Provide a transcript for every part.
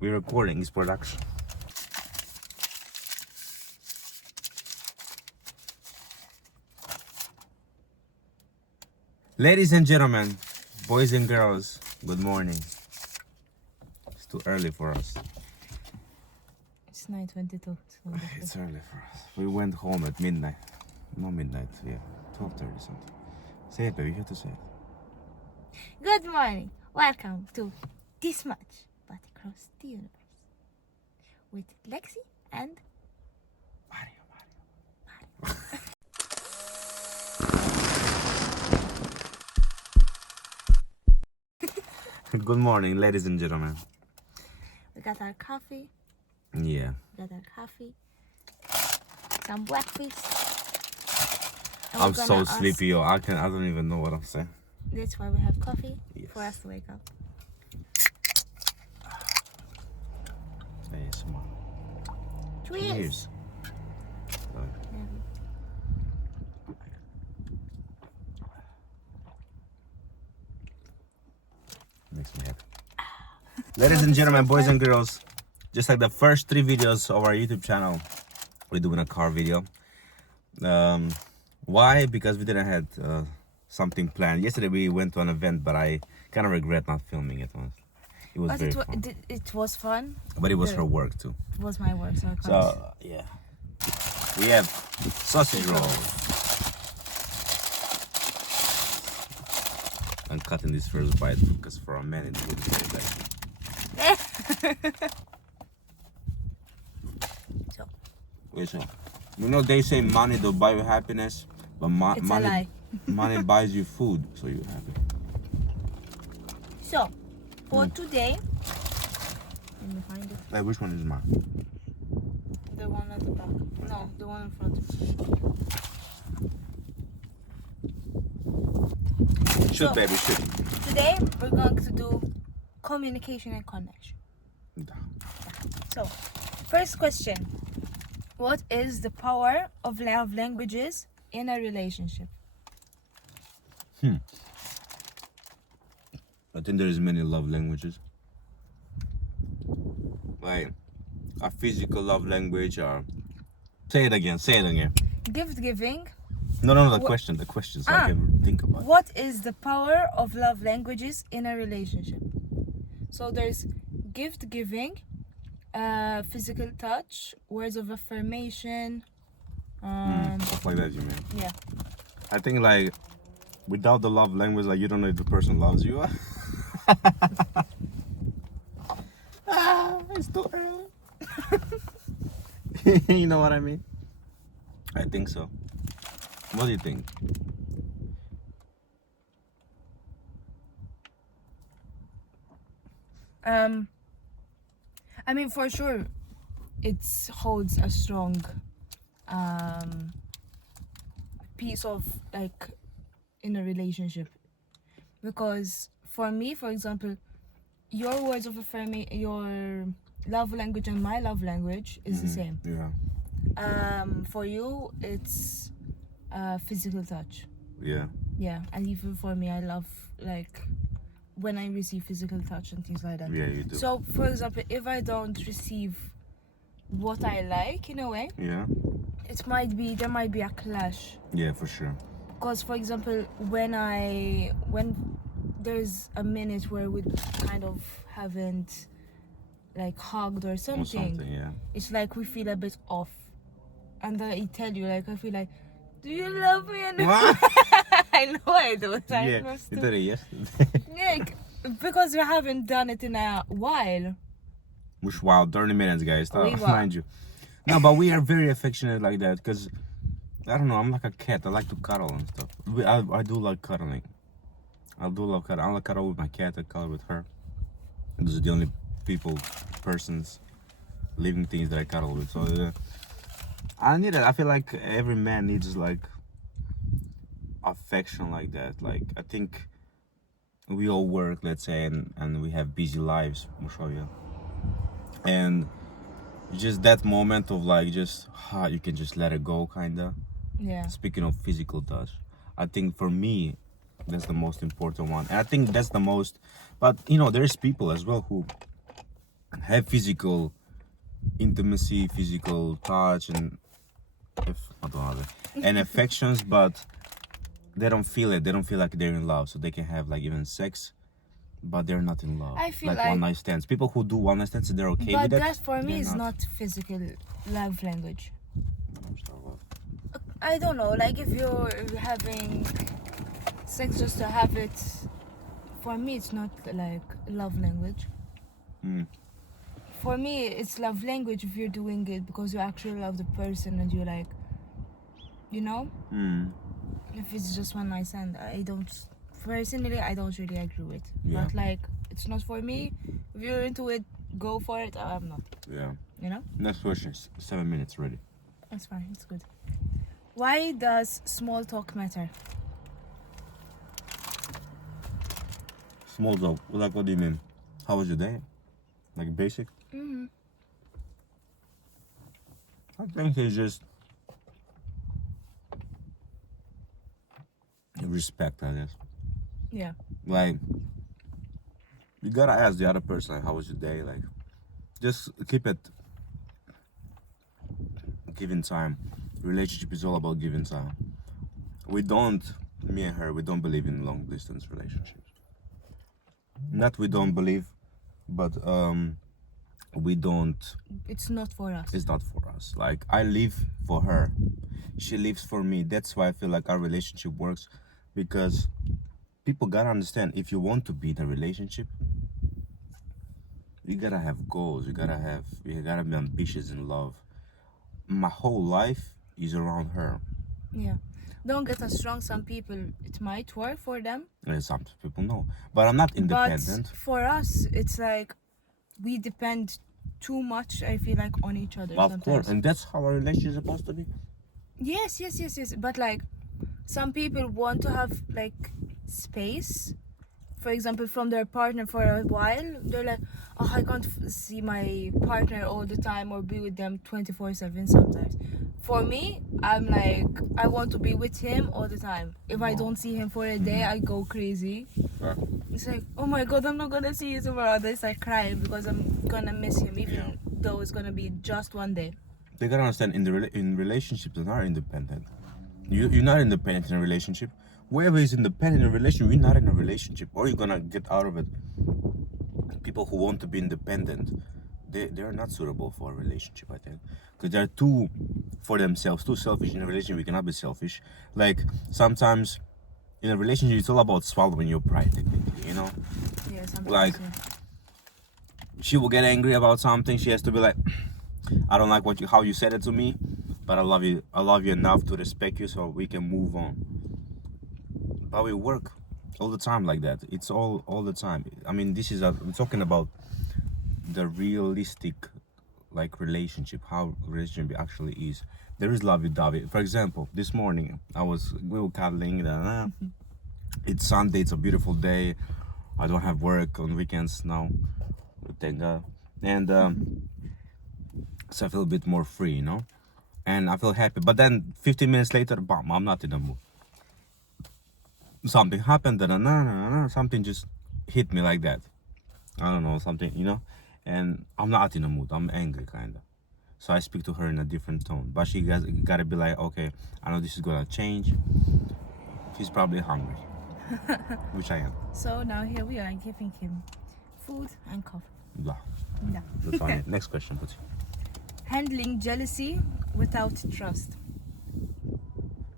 We're recording. It's production. Ladies and gentlemen, boys and girls, good morning. It's too early for us. It's 9:22. It's early for us. We went home at midnight. No midnight, yeah. 12:30 something. Say it, baby. You have to say it. Good morning. Welcome to This Much But Across the Universe with Lexi and Mario. Good morning, ladies and gentlemen. We got our coffee. Yeah. Some breakfast. And I'm we're so gonna sleepy, yo. I don't even know what I'm saying. That's why we have coffee Yes. for us to wake up. Yes, man. Cheers. Makes me happy. Ladies and gentlemen, boys and girls, just like the first 3 videos of our YouTube channel, we're doing a car video. Why? Because we didn't have something planned. Yesterday we went to an event, but I kind of regret not filming it. Honestly. It was But very fun. it was fun. But it was her work too. It was my work, so I can't. So, yeah. We have sausage rolls. I'm cutting this first bite because for a man it wouldn't very bad. So, Listen, you know they say money don't buy you happiness, but it's a money lie. money buys you food, so you're happy. So, for today, let me find it. Hey, which one is mine? The one at the back. No, the one in front. Shoot, So- baby, shoot. Today, we're going to do communication and connection. So, first question. What is the power of love languages in a relationship? I think there is many love languages. Like a physical love language or say it again. Gift giving. No, the question so I can think about it. What is the power of love languages in a relationship? So there's gift giving, physical touch, words of affirmation. Stuff like that, you mean? Yeah. I think like without the love language, like you don't know if the person loves you. It's too early. You know what I mean? I think so. What do you think? I mean, for sure, it holds a strong piece of like in a relationship, because for me, for example, your words of affirmation, your love language and my love language is the same. Yeah. For you, it's physical touch. Yeah. Yeah, and even for me, I love like when I receive physical touch and things like that. Yeah, you do. So, for example, if I don't receive what I like in a way, Yeah. there might be a clash. Yeah, for sure. Because, for example, when there's a minute where we kind of haven't like hugged or Or something, yeah. it's like we feel a bit off. And I tell you, like, I feel like, do you love me? And I know I do. I'm Yeah, supposed you to. did it yesterday. Yeah, because we haven't done it in a while. Which wow, 30 minutes, guys. We were. Mind you. No, but we are very affectionate like that because I don't know. I'm like a cat. I like to cuddle and stuff. I do like cuddling. I do love cuddling. I like cuddle with my cat. I cuddle with her. Those are the only persons, living things that I cuddle with. So I need it. I feel like every man needs like affection like that. Like I think we all work, let's say, and we have busy lives. We'll show you. And just that moment of like just you can just let it go, kinda. Yeah. Speaking of physical touch, I think for me that's the most important one, and I think that's the most. But you know, there's people as well who have physical intimacy, physical touch, and and affections, but they don't feel it. They don't feel like they're in love, so they can have like even sex, but they're not in love. I feel like like- one night stands. People who do one night stands, they're okay But with it. that for me they're is not physical love language. I'm sorry, I don't know, like if you're having sex just to have it, for me it's not like love language. Mm. For me it's love language if you're doing it because you actually love the person and you like, you know? Mm. If it's just one night stand, I don't personally really agree with. Yeah. But like it's not for me. If you're into it, go for it. I'm not, Yeah. you know? Next question. 7 minutes ready. That's fine, it's good. Why does small talk matter? Small talk. Like, what do you mean? How was your day? Like basic? Mm-hmm. I think it's just respect, I guess. Yeah. Like, you gotta ask the other person, like, how was your day? Like, just keep it giving time. Relationship is all about giving time. Me and her, we don't believe in long distance relationships. Not we don't believe, but we don't. It's not for us. It's not for us. Like, I live for her, she lives for me. That's why I feel like our relationship works, because people gotta understand, if you want to be in a relationship, you gotta have goals. You gotta be ambitious in love. My whole life is around her. Yeah. Don't get us wrong, some people it might work for them. And some people know, but I'm not independent. But for us it's like we depend too much, I feel like, on each other Of sometimes. course, and that's how a relationship is supposed to be. Yes. But like some people want to have like space, for example, from their partner for a while. They're like, oh, I can't see my partner all the time or be with them 24/7 sometimes. For me, I'm like, I want to be with him all the time. If I don't see him for a day, I go crazy. Yeah. It's like, oh my god, I'm not gonna see you tomorrow. It's like crying because I'm gonna miss him, even though it's gonna be just one day. They gotta understand, in relationships that are independent. You're not independent in a relationship. Whoever is independent in a relationship, you're not in a relationship, or you're gonna get out of it. People who want to be independent, they're not suitable for a relationship, I think, because they're too for themselves, too selfish. In a relationship, we cannot be selfish. Like, sometimes in a relationship, it's all about swallowing your pride, technically, you know. Yeah, sometimes. Like, she will get angry about something. She has to be like, I don't like how you said it to me, but I love you enough to respect you, so we can move on. But we work all the time like that. It's all the time. I mean, we're talking about the realistic, like, relationship, how relationship actually is. There is lovey-dovey. For example, this morning we were cuddling. It's Sunday. It's a beautiful day. I don't have work on weekends now, thank God. And so I feel a bit more free, you know, and I feel happy. But then 15 minutes later, bam, I'm not in the mood. Something happened, something just hit me like that. I don't know, something, you know, and I'm not in the mood. I'm angry, kind of. So I speak to her in a different tone. But she gotta be like, okay, I know this is gonna change. She's probably hungry, which I am. So now here we are giving him food and coffee. Blah. Yeah. That's fine. Next question, please. Handling jealousy without trust.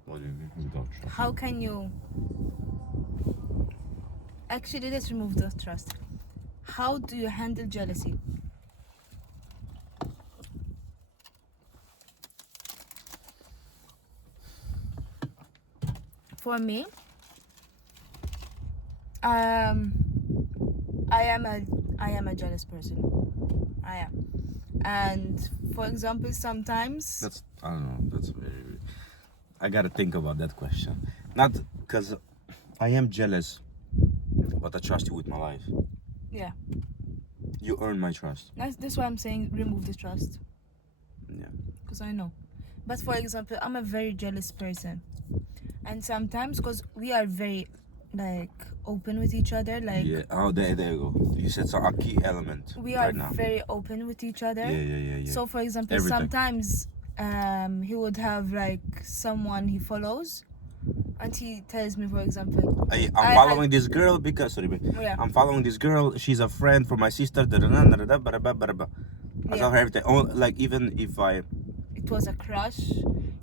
What do you mean without trust? How can you... Actually, let's remove the trust. How do you handle jealousy? For me, I am a jealous person. I am. And for example, sometimes I don't know. That's very. I gotta think about that question. Not because I am jealous, but I trust you with my life. yeah, You earn my trust. that's why I'm saying remove the trust, Yeah. because I know. But for example, I'm a very jealous person, and sometimes because we are very like open with each other. Like Yeah. Oh, there you go. You said a key element we are right now. very open with each other. Yeah. So for example, Everything. sometimes he would have like someone he follows, and he tells me, for example, I'm following this girl because Yeah. I'm following this girl. She's a friend for my sister. I tell her everything. Oh, like even if it was a crush.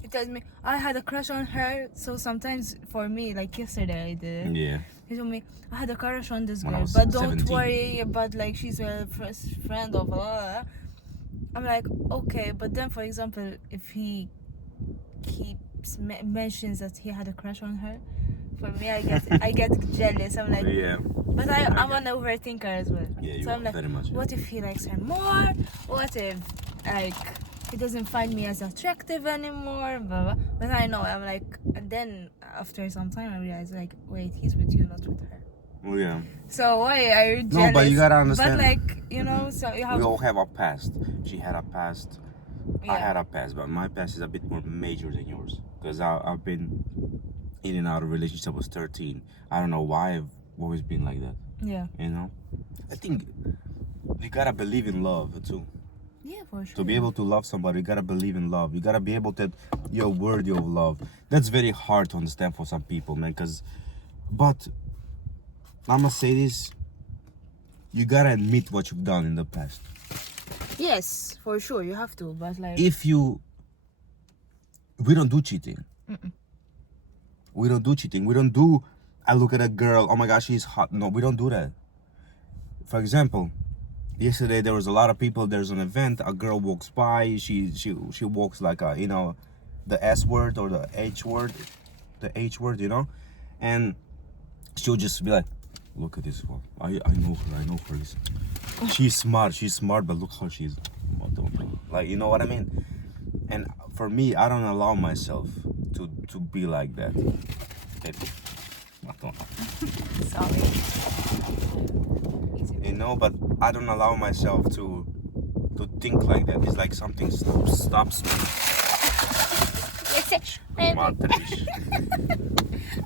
He tells me I had a crush on her. So sometimes for me, like yesterday I did. yeah. He told me I had a crush on this When I girl, was but don't 17. worry about like she's a first friend of blah. I'm like okay, but then for example, if he keeps mentions that he had a crush on her, for me I get jealous. I'm like Yeah. but I'm an overthinker as well. Yeah, you so I'm are like, very much. what if he likes her more? What if like he doesn't find me as attractive anymore? Blah, blah. But I know I'm like, and then after some time I realized like, wait, he's with you, not with her. Oh yeah. So why are you jealous? No, but you gotta understand. But like you know, so you have. We all have our past. She had a past. Yeah. I had a past, but my past is a bit more major than yours because I've been in and out of relationships. I was 13. I don't know why I've always been like that. Yeah. You know, I think you gotta believe in love too. Yeah, for sure. To be able to love somebody, you gotta believe in love. You gotta be able that you're worthy of love. That's very hard to understand for some people, man. But I'm gonna say this: you gotta admit what you've done in the past. Yes, for sure, you have to. But like, We don't do cheating. We don't do cheating. We don't do. I look at a girl. Oh my gosh, she's hot. No, we don't do that. For example, yesterday there was a lot of people. There's an event. A girl walks by. She walks like a the S word or the H word, and she'll just be like, look at this one. I know her. She's smart, but look how she's, like, you know what I mean? And for me, I don't allow myself to be like that. I don't know. sorry. You know, but I don't allow myself to think like that. It's like something stops me. Matriz.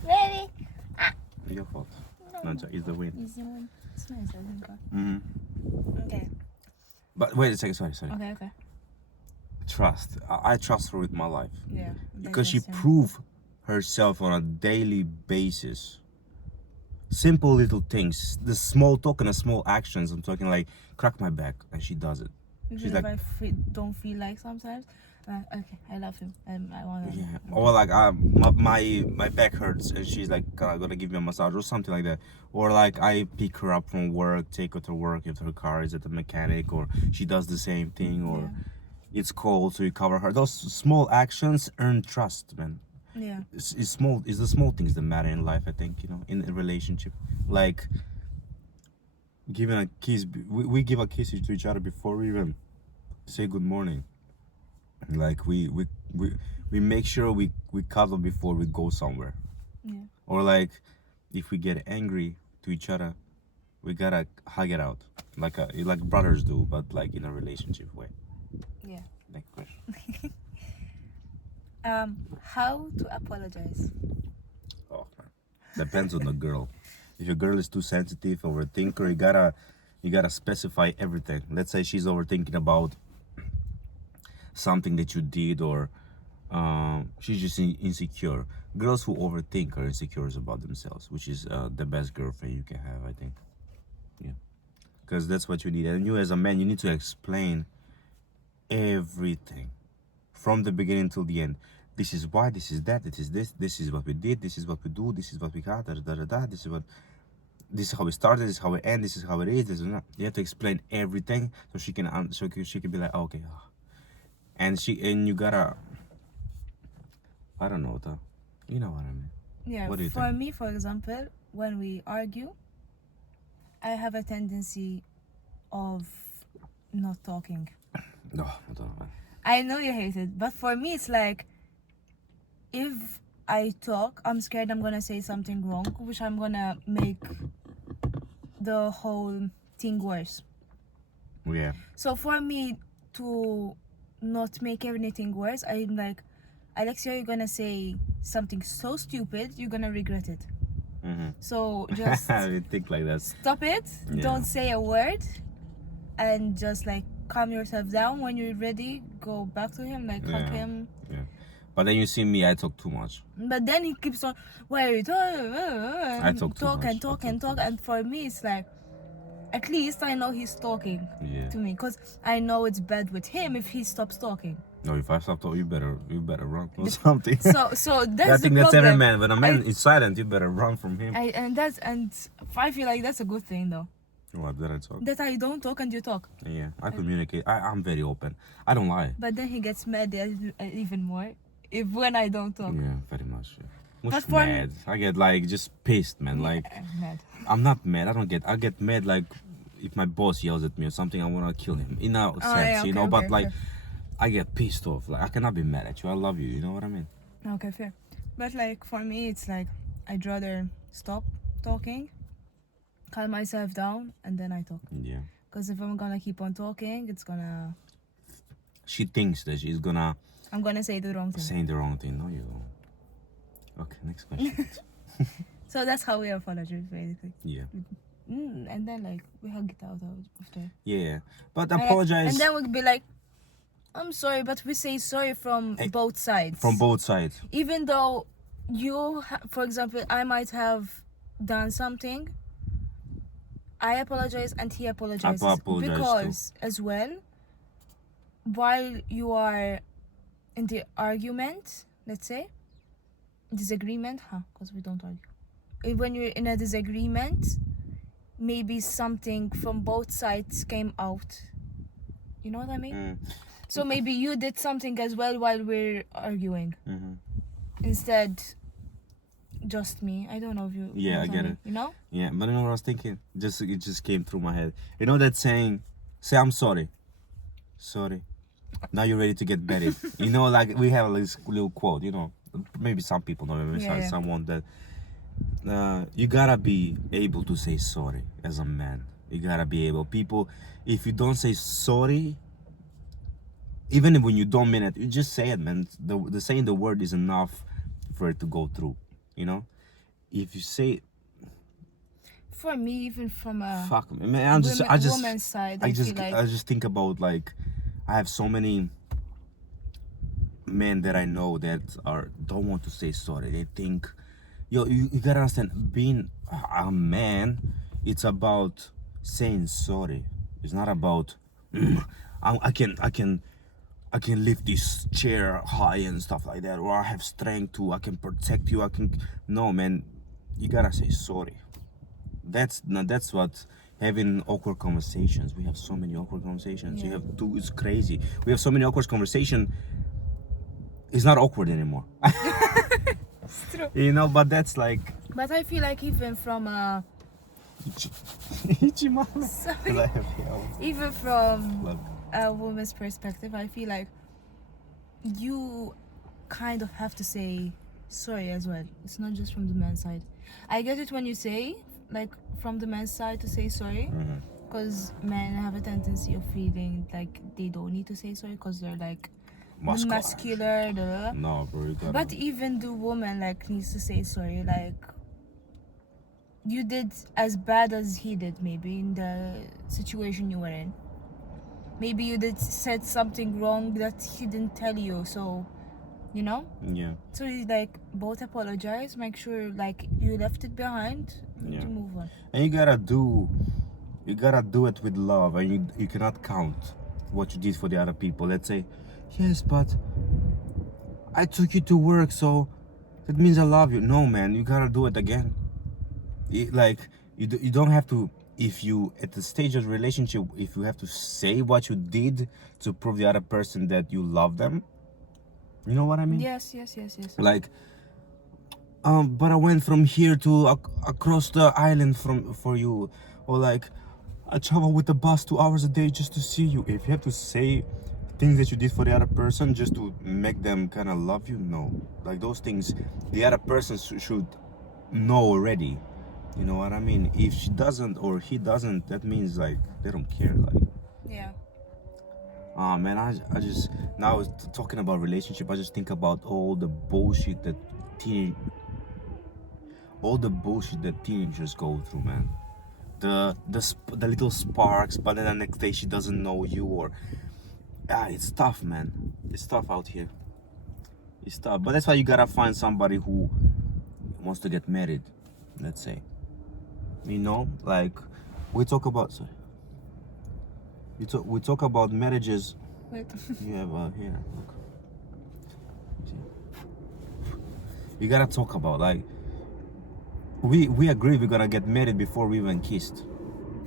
Very. Your fault. No, it's the wind. It's nice, I think. Mm-hmm. Okay. But wait a second, sorry. Okay. Trust. I trust her with my life. Yeah. Because she proved herself on a daily basis. Simple little things, the small talk and the small actions. I'm talking like crack my back, and she does it. She's like, if I don't feel like sometimes. Okay, I love him. I want to. Yeah. Or like my back hurts, and she's like gonna give me a massage or something like that. Or like I pick her up from work, take her to work if her car is at the mechanic, or she does the same thing, or it's cold, so you cover her. Those small actions earn trust, man. Yeah. It's the small things that matter in life, I think, in a relationship. Like giving a kiss. We give a kiss to each other before we even say good morning. Like we make sure we cuddle before we go somewhere. Yeah. Or like if we get angry to each other, we gotta hug it out like brothers do, but like in a relationship way. Yeah. Next question. How to apologize? Oh man, depends on the girl. If your girl is too sensitive, overthinker, you gotta specify everything. Let's say she's overthinking about something that you did, or she's just insecure. Girls who overthink are insecure about themselves, which is the best girlfriend you can have, I think. Yeah, because that's what you need. And you, as a man, you need to explain everything from the beginning till the end. This is why, this is that, this is what we did, this is what we do, this is what we got, this is how we started, this is how we end, this is how it is, this is not. You have to explain everything so she can be like, okay, and you gotta, I don't know, though. You know what I mean? Yeah. What do you for think? me, for example, when we argue, I have a tendency of not talking. No, I don't know. I know you hate it, but for me, it's like if I talk, I'm scared I'm gonna say something wrong, which I'm gonna make the whole thing worse. Yeah. So for me to not make everything worse, I'm like, Alexia, you're gonna say something so stupid, you're gonna regret it. So just You think like that. stop it. Yeah. Don't say a word, and just like calm yourself down. When you're ready, go back to him, like hug Yeah. him. Yeah. But then you see me, I talk too much. But then he keeps on, why are you talking? I talk too much. And talk I and talk talk. And for me, it's like, at least I know he's talking Yeah. to me, because I know it's bad with him if he stops talking. No, if I stop talking, you better run or something. So that's I the think that's every problem. man. When a man is silent, you better run from him. And I feel like that's a good thing though. What did I talk? That I don't talk and you talk. Yeah, I communicate. I'm very open. I don't lie. But then he gets mad even more when I don't talk. Yeah, very much. Yeah. But Much for mad. I get like just pissed, man. Like Mad. I'm not mad. I get mad like if my boss yells at me or something. I wanna kill him. In a sense, yeah, you know. okay, But okay, like, okay. I get pissed off. Like I cannot be mad at you. I love you. You know what I mean? Okay, fair. But like for me, it's like I'd rather stop talking, calm myself down, and then I talk. Yeah. Because if I'm gonna keep on talking, She thinks that she's gonna I'm gonna say the wrong thing. say the wrong thing. No, you don't. Okay, next question. So that's how we apologize, basically. Yeah. And then like we hug it out after. Yeah. But And, apologize and then we'd be like, I'm sorry, but we say sorry from both sides. from both sides. Even though for example, I might have done something, I apologize and he apologizes. I apologize because as well, while you are in the argument, let's say, disagreement, because we don't argue. When you're in a disagreement, maybe something from both sides came out. You know what I mean? So maybe you did something as well while we're arguing. Instead, just me. I don't know if you. Yeah, I get it. You know? Yeah, but you know what I was thinking? It just came through my head. You know that saying, say I'm sorry. Sorry. Now you're ready to get buried. You know, like we have this little quote, you know. Maybe some people know, maybe someone that you gotta be able to say sorry as a man. You gotta be able. People, if you don't say sorry, even when you don't mean it, you just say it, man. The saying the word is enough for it to go through, you know. If you say, for me, even from a fuck me, man, woman's side, I feel like I just think about like I have so many men that I know that don't want to say sorry. They think, yo, you gotta understand, being a man, it's about saying sorry. It's not about I can lift this chair high and stuff like that, or I have strength to, I can protect you. No, man, you gotta say sorry. That's what having awkward conversations. We have so many awkward conversations. You have two. It's crazy. We have so many awkward conversations. It's not awkward anymore. it's true. You know, but that's like. But I feel like even from sorry, even from a woman's perspective, I feel like you kind of have to say sorry as well. It's not just from the man's side. I get it when you say like from the man's side to say sorry, because men have a tendency of feeling like they don't need to say sorry because they're like muscular. No, bro. You gotta... But even the woman like needs to say sorry. Like you did as bad as he did, maybe in the situation you were in. Maybe you said something wrong that he didn't tell you, so you know. Yeah. So you like both apologize, make sure like you left it behind, to move on. And you gotta do it with love, and you cannot count what you did for the other people. Let's say, yes, but I took you to work, so that means I love you. No, man, you gotta do it again. You don't have to. If you at the stage of the relationship, if you have to say what you did to prove the other person that you love them, you know what I mean? Yes. Like, but I went from here to across the island for you, or like, I travel with the bus 2 hours a day just to see you. If you have to say things that you did for the other person just to make them kind of love you, no. Like those things, the other person should know already. You know what I mean? If she doesn't or he doesn't, that means like they don't care. Like, Yeah. oh man, I just now talking about relationship, I just think about all the bullshit that all the bullshit that teenagers go through, man. The little sparks, but then the next day she doesn't know you, or it's tough, man. It's tough out here. It's tough, but that's why you gotta find somebody who wants to get married. Let's say, like we talk about. Sorry. We talk about marriages. Wait. You have here. Look. See? You gotta talk about like we agree we're gonna get married before we even kissed.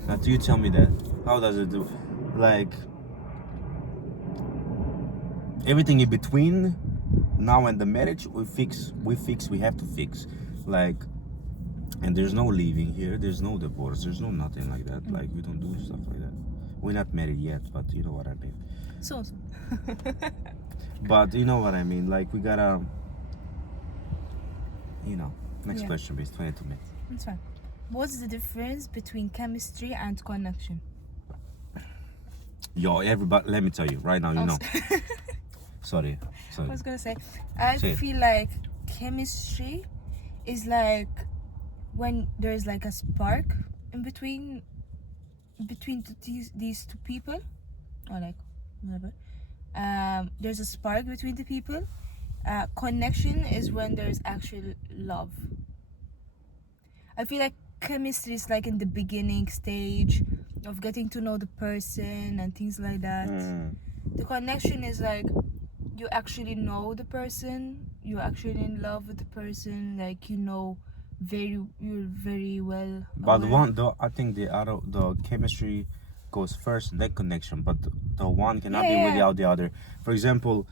Now, do you tell me that? How does it do? Like everything in between now and the marriage, we have to fix. Like, and there's no leaving here. There's no divorce. There's no nothing like that. Like we don't do stuff like that. We're not married yet, but you know what I mean. So. But you know what I mean. Like we gotta, Next Yeah. question, please. 22 minutes. That's fine. What's the difference between chemistry and connection? Yo, everybody, let me tell you right now. You know. Sorry. I was gonna say, I feel like chemistry is like when there's like a spark in between these two people, or like whatever. There's a spark between the people. Connection is when there's actual love. I feel like chemistry is like in the beginning stage of getting to know the person and things like that. The connection is like you actually know the person, you're actually in love with the person, like you're very well But aware. I think the chemistry goes first, then connection. But the one cannot be Yeah. without the other. For example,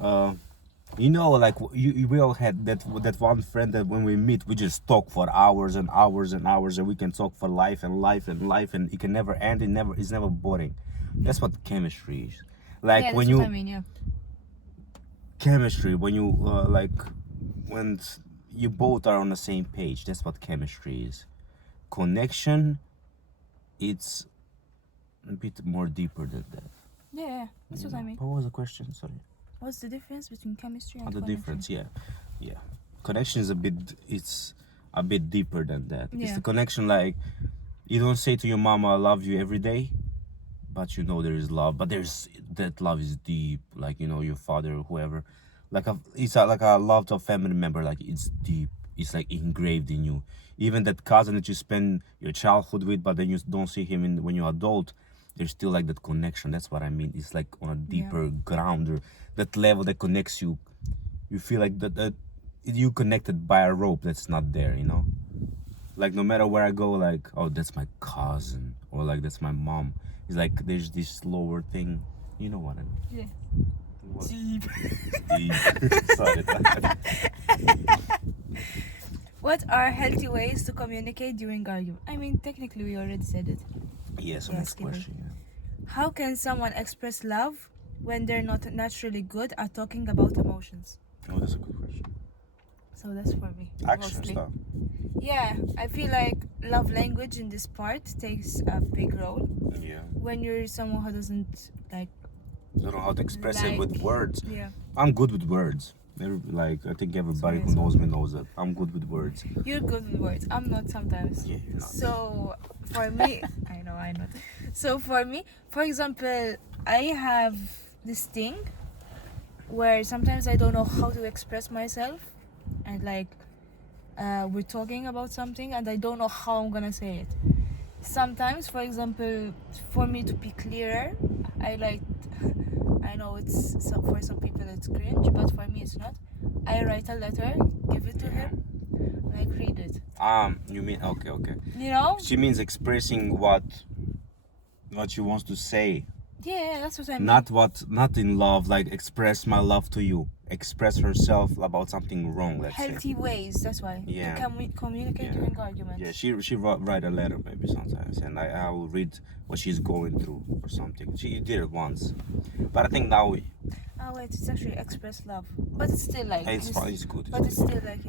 like we all had that one friend that when we meet, we just talk for hours and hours and hours, and we can talk for life and life and life, and it can never end. It's never boring. That's what chemistry is. Like Yeah, when that's you what I mean, yeah. chemistry when you when you both are on the same page. That's what chemistry is. Connection, it's a bit more deeper than that. Yeah, that's what I mean. What was the question? Sorry. What's the difference between chemistry and The connection? difference, yeah. Connection is it's a bit deeper than that. It's Yeah. the connection, like you don't say to your mama I love you every day, but you know there is love, but that love is deep, like your father or whoever, like like a love to a family member, like it's deep, it's like engraved in you. Even that cousin that you spend your childhood with, but then you don't see him when you're adult, there's still like that connection. That's what I mean. It's like on a deeper ground, or that level that connects you. You feel like that you connected by a rope that's not there, like no matter where I go, like, oh, that's my cousin, or like that's my mom. It's like there's this lower thing. You know what I mean? Yeah. What? Deep. Deep. Sorry. What are healthy ways to communicate during argument? I mean, technically, we already said it. So Yeah, next skip it. question. Yeah. How can someone express love when they're not naturally good at talking about emotions? Oh, that's a good question. So that's for me. Action mostly. stuff. Yeah, I feel like love language in this part takes a big role. Yeah. When you're someone who doesn't like. I don't know how to express it with words. Yeah. I'm good with words. I think everybody who knows me knows that I'm good with words. You're good with words. I'm not sometimes. Yeah, you're not. So for me, I know. So for me, for example, I have this thing where sometimes I don't know how to express myself, and like we're talking about something and I don't know how I'm gonna say it. Sometimes, for example, for me to be clearer, I know for some people it's cringe, but for me it's not. I write a letter, give it to him, like read it. You mean okay. You know? She means expressing what she wants to say. Yeah, that's what I mean. Not in love, like express my love to you. Express herself about something wrong, let's say. Healthy ways, that's why. Yeah. Can we communicate during arguments? Yeah, she write a letter maybe sometimes, and I will read what she's going through or something. She did it once, but I think now Oh wait, it's actually express love, but it's still like. it's fine. It's good. But it's still like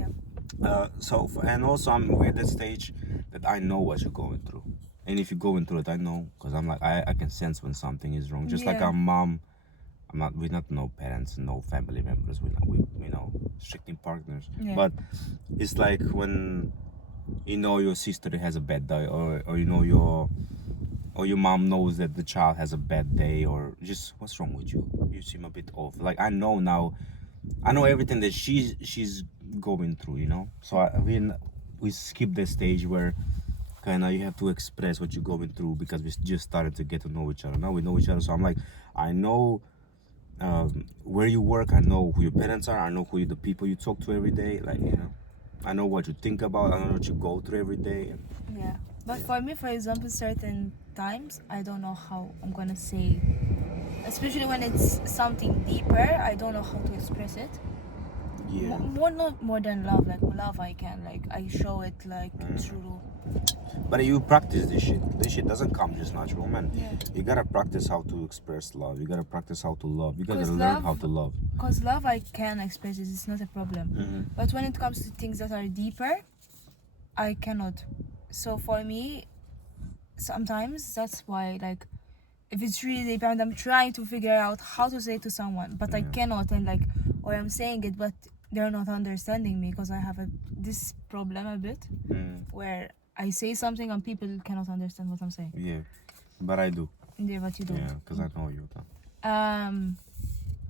And also I'm at that stage that I know what you're going through, and if you're going through it, I know, because I'm like I can sense when something is wrong. Just like Yeah. our mom, we're not no parents, no family members. We know restricting partners. Yeah. But it's like when you know your sister has a bad day, or you know your mom knows that the child has a bad day, or just what's wrong with you? You seem a bit off. Like I know now, I know everything that she's going through, you know. So we skip the stage where kind of you have to express what you're going through, because we just started to get to know each other. Now we know each other, so I'm like, I know where you work, I know who your parents are, I know the people you talk to every day, like, you know, I know what you think about, I know what you go through every day. Yeah. But for me, for example, certain times I don't know how I'm gonna say, especially when it's something deeper, I don't know how to express it. Yeah. Not more than love. Like love, I can, like, I show it like through. But you practice this shit. This shit doesn't come just natural, man. Yeah. You gotta practice how to express love. You gotta practice how to love. You gotta 'Cause learn how to love. Because love, I can express it. It's not a problem. But when it comes to things that are deeper, I cannot. So for me, sometimes that's why, like, if it's really deep and I'm trying to figure out how to say it to someone, but I cannot, and like, or I'm saying it, but they're not understanding me, because I have this problem a bit where I say something and people cannot understand what I'm saying. Yeah, but I do. Yeah, but you don't. Yeah, because I know you.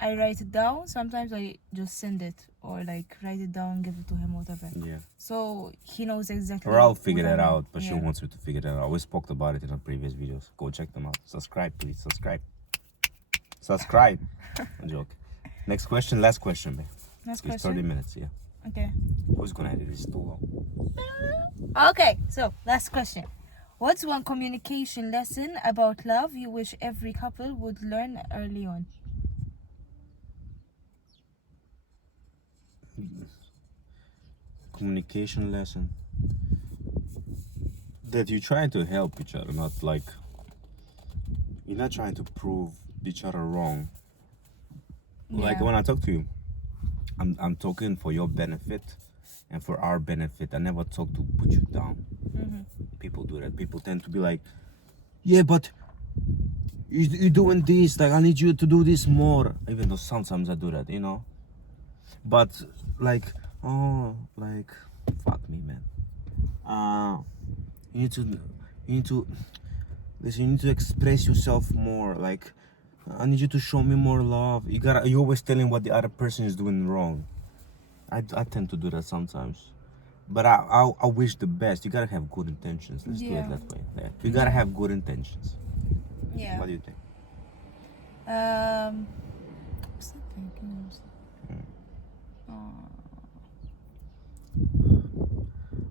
I write it down. Sometimes I just send it, or like write it down, give it to him, whatever. Yeah. So he knows exactly. Or I'll figure what I that mean. out, but she Yeah. wants me to figure that out. We spoke about it in our previous videos. Go check them out. Subscribe, please. Subscribe. Subscribe. I'm joking. Next question, last question, man. Next It's question. 30 minutes, yeah. Okay. Who's gonna edit this too long? Okay, so last question. What's one communication lesson about love you wish every couple would learn early on? Communication lesson. That you're trying to help each other, not like you're not trying to prove each other wrong. Like Yeah. when I talk to you, I'm talking for your benefit and for our benefit. I never talk to put you down. People do that. People tend to be like, yeah, but you're doing this, like I need you to do this more, even though sometimes I do that, you know. But like, oh, like, fuck me, man. You need to listen, you need to express yourself more. Like, I need you to show me more love. You're always telling what the other person is doing wrong. I tend to do that sometimes, but I wish the best. You gotta have good intentions. Let's do Yeah. it that way. Yeah. You gotta have good intentions. Yeah. What do you think? What's that thinking?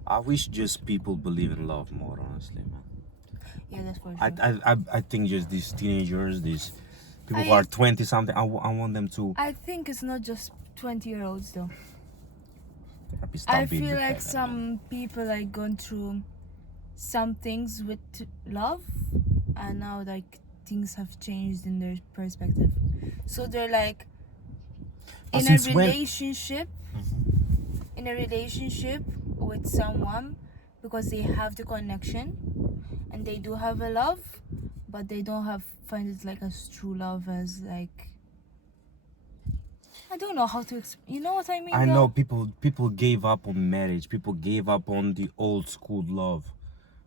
I wish just people believe in love more, honestly, man. Yeah, that's for sure. I think just these teenagers, these people who are 20 something, I want them to. I think it's not just 20-year-olds though. Stop I being feel the like bad, some man. people like gone through some things with love, and now like things have changed in their perspective. So they're like in a relationship, in a relationship with someone because they have the connection and they do have a love, but they don't find it like as true love as like. I don't know how to you know what I mean? I know people gave up on marriage. People gave up on the old school love.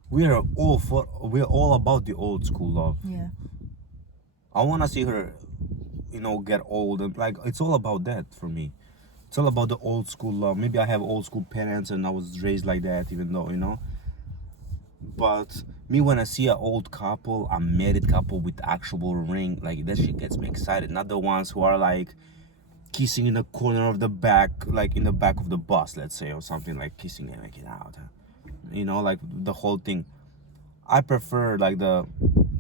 We're all about the old school love. Yeah. I want to see her, you know, get old, and like it's all about that for me. It's all about the old school love. Maybe I have old school parents and I was raised like that, even though, you know. But me, when I see an old couple, a married couple with actual ring, like that shit gets me excited. Not the ones who are like kissing in the corner of the back, like in the back of the bus, let's say, or something, like kissing and making out. You know, like the whole thing. I prefer like the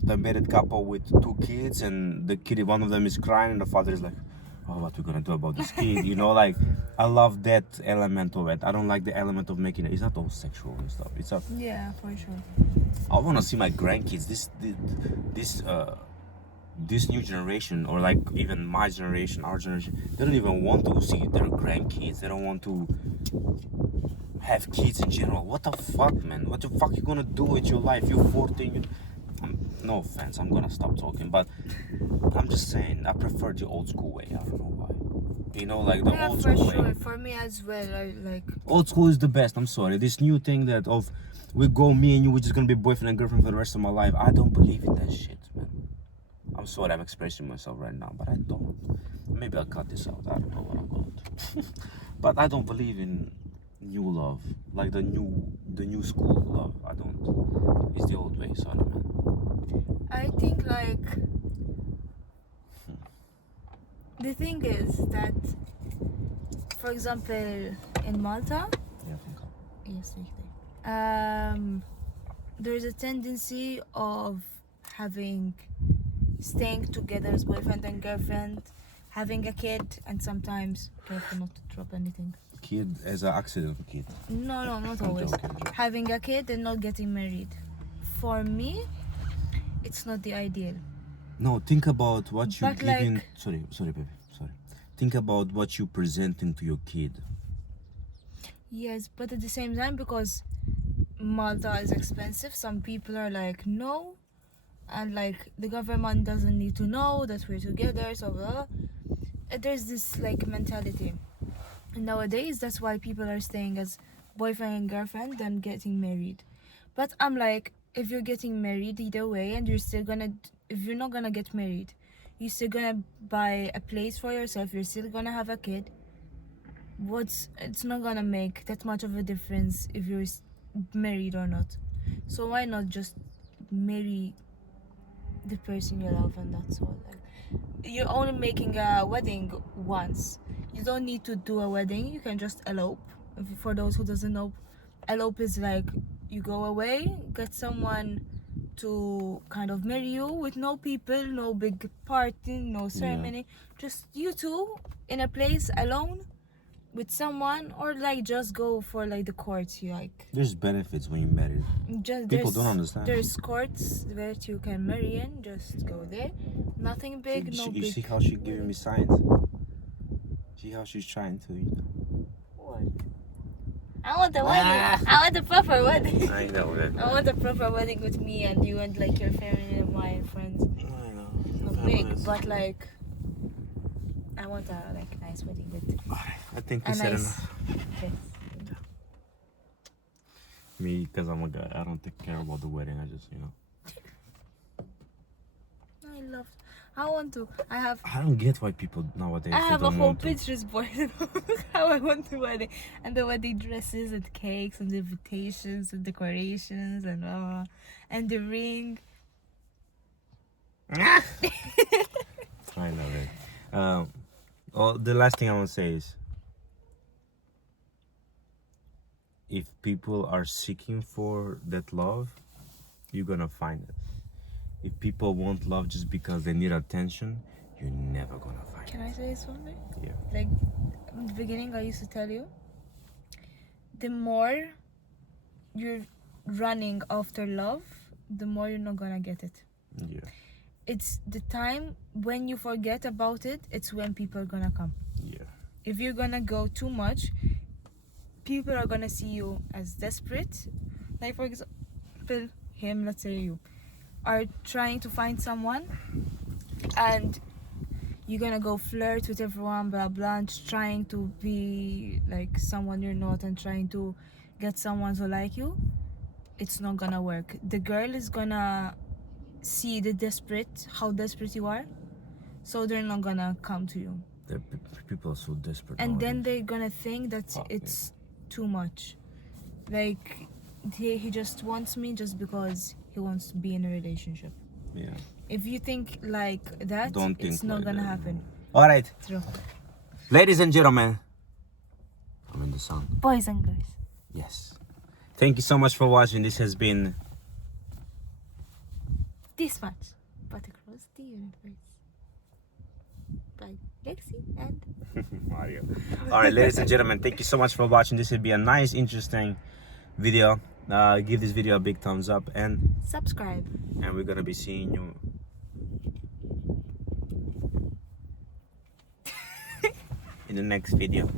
married couple with 2 kids, and the kid, one of them is crying, and the father is like, oh, what we gonna do about this kid? You know, like I love that element of it. I don't like the element of making it. It's not all sexual and stuff. It's a. Yeah, for sure. I want to see my grandkids. This new generation, or like even my generation, our generation, they don't even want to see their grandkids. They don't want to have kids in general. What the fuck, man? What the fuck you gonna do with your life? You're 14. No offense, I'm gonna stop talking, but I'm just saying, I prefer the old school way. I don't know why. You know, like the Yeah, old for school sure. way. For me as well. I like. Old school is the best. I'm sorry. This new thing that of we go, me and you, we're just gonna be boyfriend and girlfriend for the rest of my life. I don't believe in that shit, man. I'm sorry, I'm expressing myself right now, but I don't. Maybe I'll cut this out. I don't know what I'm gonna do. But I don't believe in new love, like the new school love. I don't. It's the old way. Sorry, man. I think like the thing is that, for example, in Malta, Yeah, I think yes, there's a tendency of having staying together as boyfriend and girlfriend, having a kid, and sometimes careful not to drop anything. kid as an accident kid. No, not I'm always. joking. Having a kid and not getting married. For me, it's not the ideal. No, think about what you But giving. like- Sorry, baby. Sorry. Think about what you presenting to your kid. Yes, but at the same time, because Malta is expensive, some people are like, no, and like the government doesn't need to know that we're together, so blah, blah. There's this like mentality. And nowadays, that's why people are staying as boyfriend and girlfriend than getting married. But I'm like, if you're getting married either way, and you're still gonna, if you're not gonna get married, you're still gonna buy a place for yourself, you're still gonna have a kid. It's not gonna make that much of a difference if you're married or not. So why not just marry the person you love, and that's all. Like, you're only making a wedding once. You don't need to do a wedding. You can just elope. For those who doesn't know, elope is like you go away, get someone to kind of marry you with no people, no big party, no ceremony. Just you two in a place alone with someone, or like just go for like the courts you like. There's benefits when you marry. Just People don't understand. There's courts where you can marry in. Just go there. Nothing big, no You big. see how she giving me signs? See how she's trying to, you know. What? I want a wedding. I want a proper wedding. I know that. I want a proper wedding with me and you and like your family and my friends. I know. Not big, but like I want a like nice wedding with I think we a said nice enough. dress. Me, because I'm a guy, I don't care about the wedding. I just, you know. I don't get why people nowadays I they have a don't whole want to. Pinterest board how I want the wedding, and the wedding dresses and cakes and invitations and decorations and the ring. I know it. The last thing I want to say is, if people are seeking for that love, you're gonna find it. If people want love just because they need attention, you're never gonna find Can I say something? it. Yeah. Like in the beginning, I used to tell you, the more you're running after love, the more you're not gonna get it. Yeah. It's the time when you forget about it, it's when people are gonna come. Yeah. If you're gonna go too much, people are gonna see you as desperate. Like for example, him, let's say you, are trying to find someone, and you're gonna go flirt with everyone, blah blah, and just trying to be like someone you're not, and trying to get someone to like you. It's not gonna work. The girl is gonna see how desperate you are, so they're not gonna come to you, People are so desperate. and then nowadays. they're gonna think that Fuck it's too much. Like he just wants me just because he wants to be in a relationship. Yeah. If you think like that, Don't think it's not like gonna that. happen. All right, True. ladies and gentlemen, I'm in the sun. Boys and girls. Yes. Thank you so much for watching. This has been This much, but across the universe. By Lexi and Mario. All right, ladies and gentlemen, thank you so much for watching. This will be a nice, interesting video. Give this video a big thumbs up, and subscribe. we're gonna be seeing you in the next video.